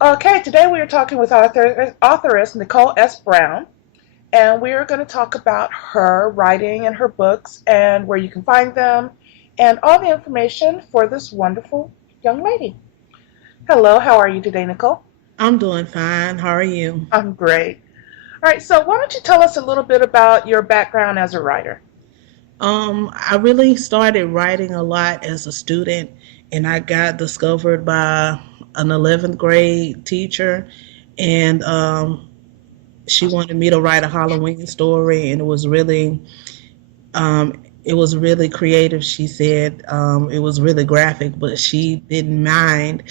Okay, today we are talking with authoress Nicole S. Brown, and we are going to talk about her writing and her books and where you can find them and all the information for this wonderful young lady. Hello, how are you today, Nicole? I'm doing fine. How are you? I'm great. All right, so why don't you tell us a little bit about your background as a writer? I really started writing a lot as a student, and I got discovered by an 11th grade teacher, and she wanted me to write a Halloween story, and it was really creative. She said it was really graphic, but she didn't mind,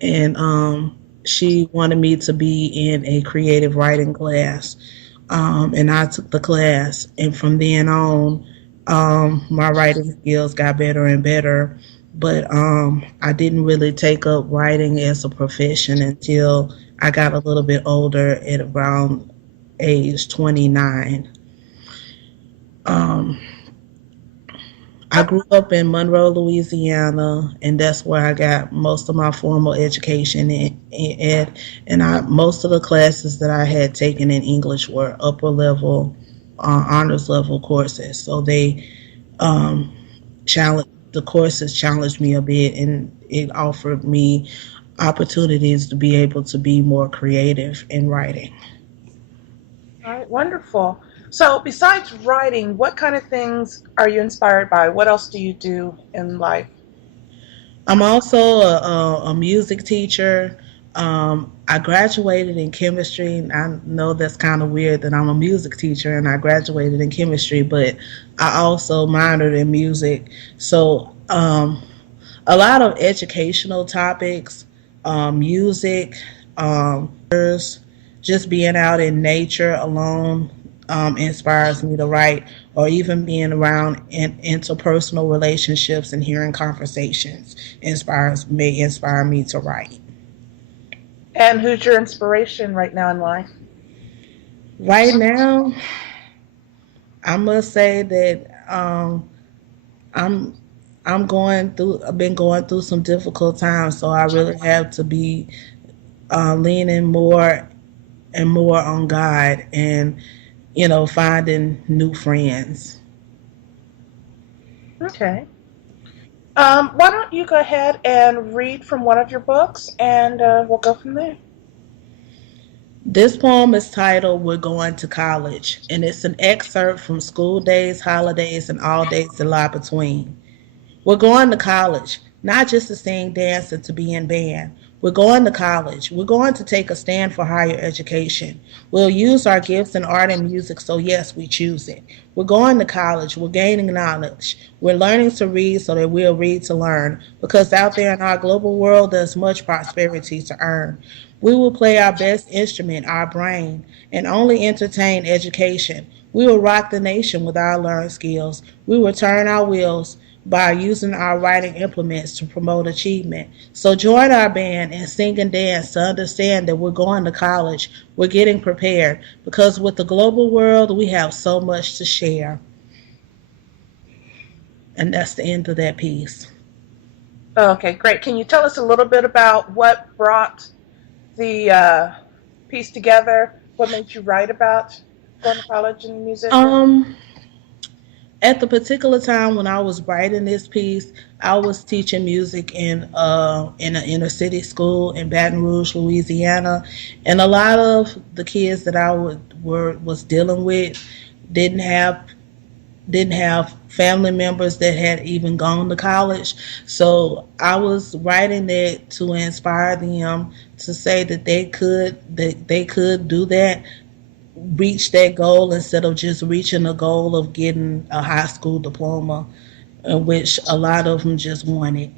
and she wanted me to be in a creative writing class. And I took the class, and from then on, my writing skills got better and better. But I didn't really take up writing as a profession until I got a little bit older, at around age 29. Um, I Uh, grew up in Monroe, Louisiana, and that's where I got most of my formal education and most of the classes that I had taken in English were upper level, honors level courses. So um, the courses challenged me a bit, and it offered me opportunities to be able to be more creative in writing. all right, wonderful. So, besides writing, what kind of things are you inspired by? What else do you do in life? I'm also a music teacher. I graduated in chemistry. I know that's kind of weird that I'm a music teacher and I graduated in chemistry, but I also minored in music. So, a lot of educational topics, music, just being out in nature alone inspires me to write, or even being around in interpersonal relationships and hearing conversations may inspire me to write. And who's your inspiration right now in life? Right now, I must say that I'm I've been going through some difficult times, so I really have to be leaning more and more on God, and finding new friends. Okay. Why don't you go ahead and read from one of your books and we'll go from there. This poem is titled "We're Going to College," and it's an excerpt from School Days, Holidays, and All Days that Lie Between. We're going to college, not just to sing, dance, and to be in band. We're going to college. We're going to take a stand for higher education. We'll use our gifts in art and music, so yes, we choose it. We're going to college. We're gaining knowledge. We're learning to read so that we'll read to learn, because out there in our global world, there's much prosperity to earn. We will play our best instrument, our brain, and only entertain education. We will rock the nation with our learned skills. We will turn our wheels by using our writing implements to promote achievement. So join our band and sing and dance to understand that we're going to college. We're getting prepared because with the global world, we have so much to share. And that's the end of that piece. Okay, great. Can you tell us a little bit about what brought the piece together? What made you write about going to college and music? Um, at the particular time when I was writing this piece, I was teaching music in an inner city school in Baton Rouge, Louisiana, and a lot of the kids that was dealing with didn't have didn't have family members that had even gone to college. So I was writing that to inspire them to say that they could do that, reach that goal instead of just reaching the goal of getting a high school diploma, which a lot of them just wanted.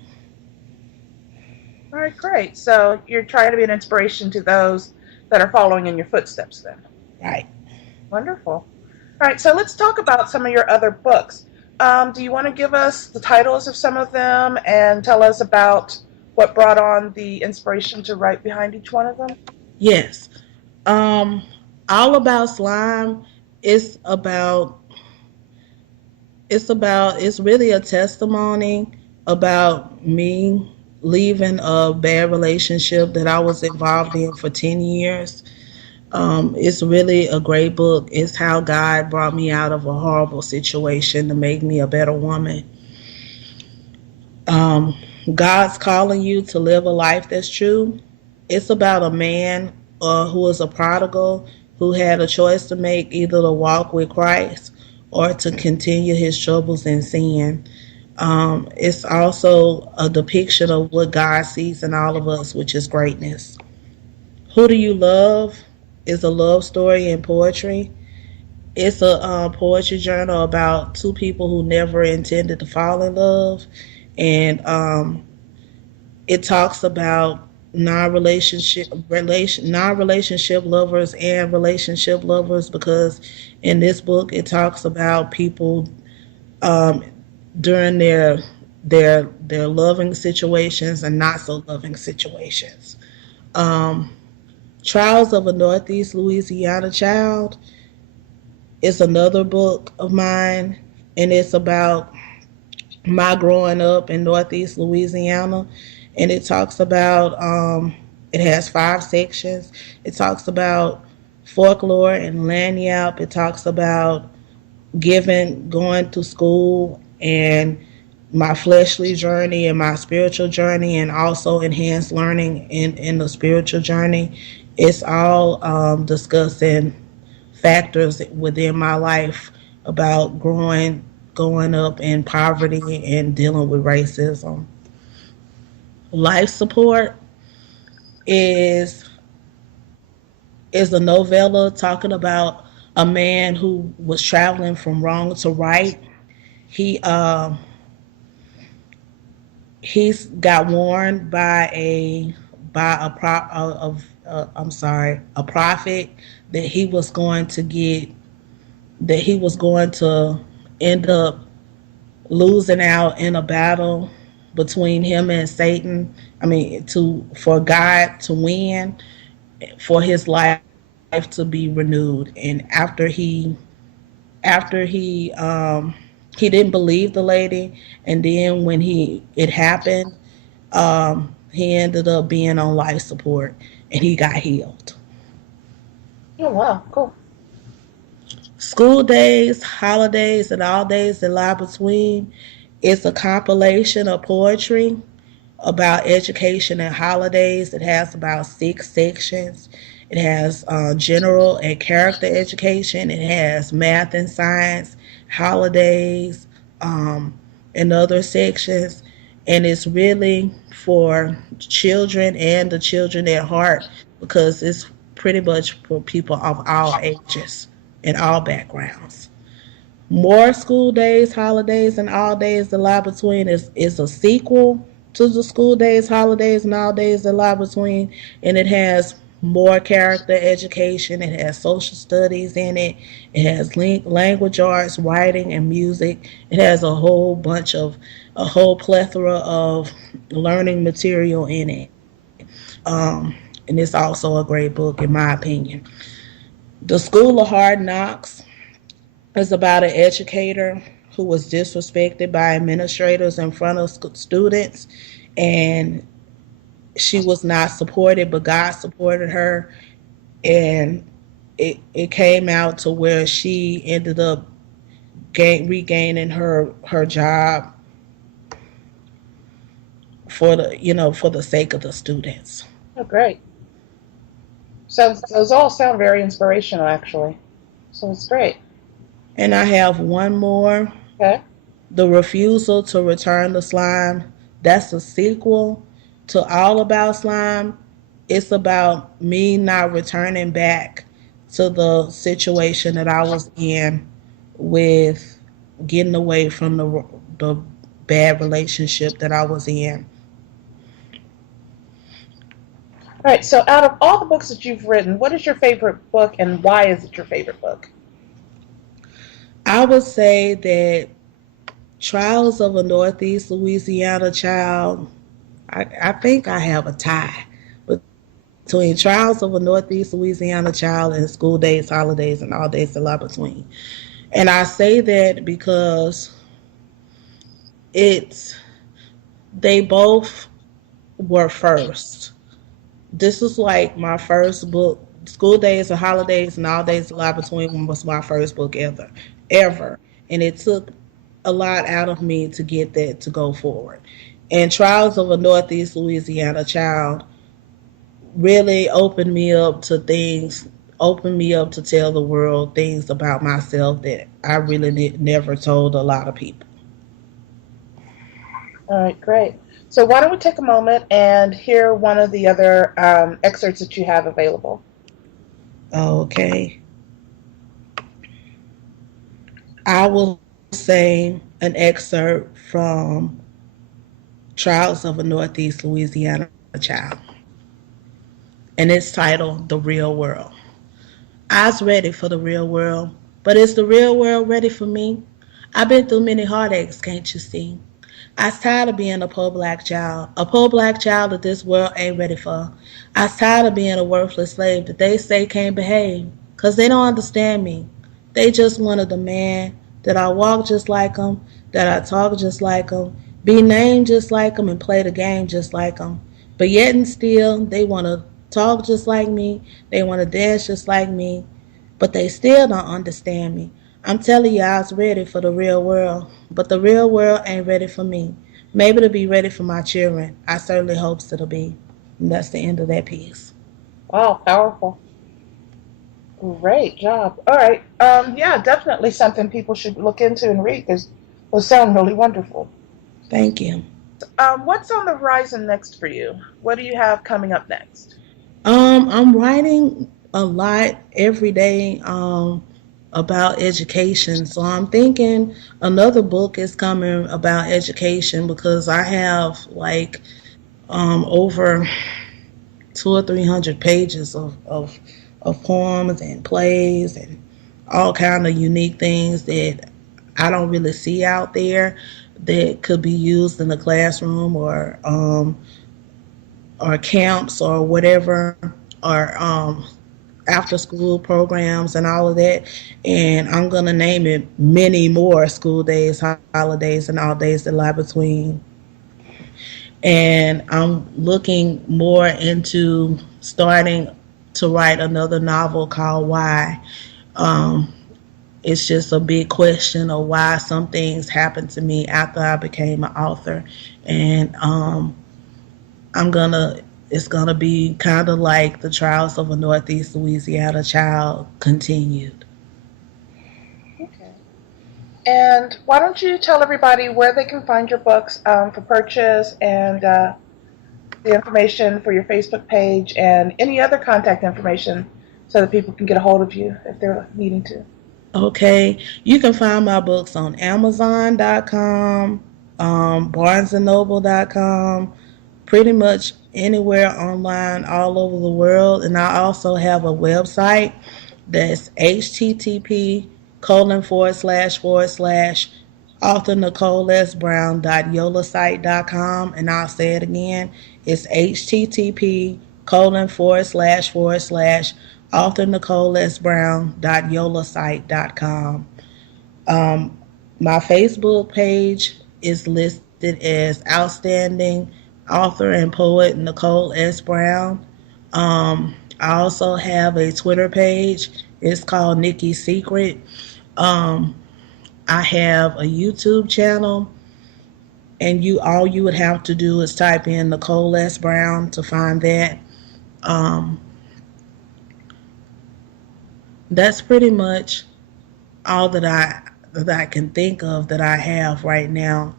All right, great. So you're trying to be an inspiration to those that are following in your footsteps then. Right. Wonderful. All right, so let's talk about some of your other books. Do you want to give us the titles of some of them and tell us about what brought on the inspiration to write behind each one of them? Yes. Um, all about slime. It's about it's really a testimony about me leaving a bad relationship that I was involved in for 10 years. It's really a great book. It's how God brought me out of a horrible situation to make me a better woman. Um, God's calling you to live a life that's true. It's about a man who was a prodigal who had a choice to make, either to walk with Christ or to continue his troubles in sin. It's also a depiction of what God sees in all of us, which is greatness. Who Do You Love is a love story in poetry. It's a poetry journal about two people who never intended to fall in love, and it talks about non-relationship lovers and relationship lovers, because in this book it talks about people um, during their loving situations and not so loving situations. Um, Trials of a Northeast Louisiana Child is another book of mine, and it's about my growing up in Northeast Louisiana. And it talks about, it has 5 sections. It talks about folklore and lanyap. It talks about going to school, and my fleshly journey and my spiritual journey, and also enhanced learning in the spiritual journey. It's all discussing factors within my life about growing up in poverty and dealing with racism. Life Support is is a novella talking about a man who was traveling from wrong to right. He he's got warned by a I'm sorry, a prophet that he was going to end up losing out in a battle between him and Satan. I mean, to for God to win, for his life to be renewed. And after he didn't believe the lady, and then when he it happened, he ended up being on life support, and he got healed. Oh, wow, cool. School Days, Holidays, and All Days that Lie Between. It's a compilation of poetry about education and holidays. It has about 6 sections. It has general and character education. It has math and science, holidays, and other sections. And it's really for children and the children at heart, because it's pretty much for people of all ages and all backgrounds. More School Days, Holidays, and All Days that Lie Between is a sequel to the School Days, Holidays, and All Days that Lie Between, and it has more character education. It has social studies in it. It has language arts, writing, and music. It has a whole plethora of learning material in it. And it's also a great book, in my opinion. The School of Hard Knocks is about an educator who was disrespected by administrators in front of students, and she was not supported, but God supported her, and it came out to where she ended up regaining her job for the sake of the students. Oh, great. Sounds, those all sound very inspirational, actually. So it's great. And I have one more, Okay. The Refusal to Return to Slime. That's a sequel to All About Slime. It's about me not returning back to the situation that I was in with getting away from the bad relationship that I was in. All right. So, out of all the books that you've written, what is your favorite book, and why is it your favorite book? I would say that Trials of a Northeast Louisiana Child, I think I have a tie between Trials of a Northeast Louisiana Child and School Days, Holidays, and All Days that Lie Between. And I say that because it's they both were first. This was like my first book. School Days and Holidays and All Days to Lie Between was my first book ever. And it took a lot out of me to get that to go forward. And Trials of a Northeast Louisiana Child really opened me up to things, opened me up to tell the world things about myself that I really never told a lot of people. All right, great. So why don't we take a moment and hear one of the other excerpts that you have available? Okay. I will say an excerpt from Trials of a Northeast Louisiana Child, and it's titled The Real World. I was ready for the real world, but is the real world ready for me? I've been through many heartaches, can't you see? I was tired of being a poor black child that this world ain't ready for. I was tired of being a worthless slave that they say can't behave, 'cause they don't understand me. They just want to demand that I walk just like them, that I talk just like them, be named just like them, and play the game just like them. But yet and still, they want to talk just like me, they want to dance just like me, but they still don't understand me. I'm telling you, I was ready for the real world, but the real world ain't ready for me. Maybe it'll be ready for my children. I certainly hope it'll be. And that's the end of that piece. Wow, powerful. Great job. All right. Yeah, definitely something people should look into and read because those sound really wonderful. Thank you. What's on the horizon next for you? What do you have coming up next? I'm writing a lot every day about education. So I'm thinking another book is coming about education because I have like over 200 or 300 pages of poems and plays and all kind of unique things that I don't really see out there that could be used in the classroom or camps or whatever or after school programs and all of that. And I'm gonna name it many more school days, holidays, and all days that lie between. And I'm looking more into starting to write another novel called Why. Um, it's just a big question of why some things happened to me after I became an author, and I'm gonna it's gonna be kind of like the Trials of a Northeast Louisiana Child continued. Okay. And why don't you tell everybody where they can find your books for purchase and the information for your Facebook page and any other contact information so that people can get a hold of you if they're needing to. Okay, you can find my books on Amazon.com, BarnesandNoble.com, pretty much anywhere online all over the world. And I also have a website that's http colon / author Nicole S. Brown.yolasite.com. And I'll say it again. It's http colon / author Nicole S. Brown.yolasite.com. My Facebook page is listed as Outstanding Author and Poet Nicole S. Brown. I also have a Twitter page. It's called Nikki's Secret. Um, I have a YouTube channel, and all you would have to do is type in Nicole S. Brown to find that. Um, that's pretty much all that I can think of that I have right now.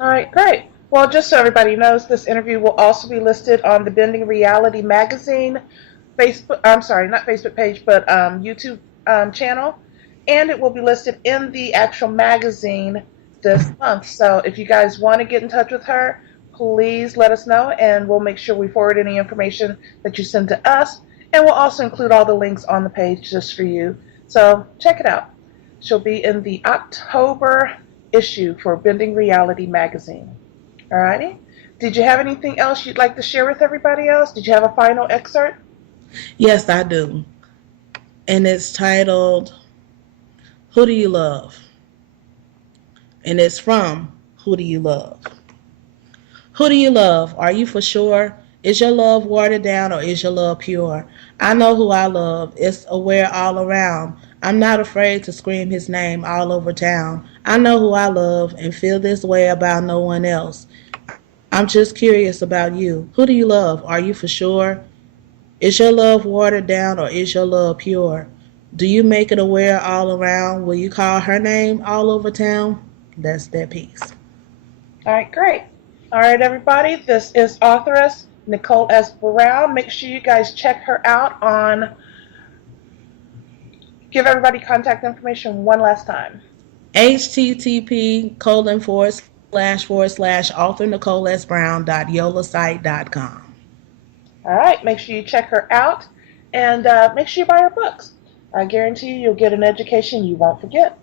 All right, great. Well, just so everybody knows, this interview will also be listed on the Bending Reality magazine Facebook. I'm sorry, not Facebook page, but YouTube channel, and it will be listed in the actual magazine this month. So if you guys want to get in touch with her, please let us know, and we'll make sure we forward any information that you send to us, and we'll also include all the links on the page just for you. So check it out. She'll be in the October issue for Bending Reality magazine. Alrighty. Did you have anything else you'd like to share with everybody else? Did you have a final excerpt? Yes, I do. And it's titled Who Do You Love? And it's from Who Do You Love? Who do you love? Are you for sure? Is your love watered down or is your love pure? I know who I love. It's aware all around. I'm not afraid to scream his name all over town. I know who I love and feel this way about no one else. I'm just curious about you. Who do you love? Are you for sure? Is your love watered down or is your love pure? Do you make it aware all around? Will you call her name all over town? That's that piece. All right, great. All right, everybody, this is authoress Nicole S. Brown. Make sure you guys check her out on, give everybody contact information one last time. http://author.NicoleSBrown.yolasite.com. All right, make sure you check her out and make sure you buy her books. I guarantee you'll get an education you won't forget.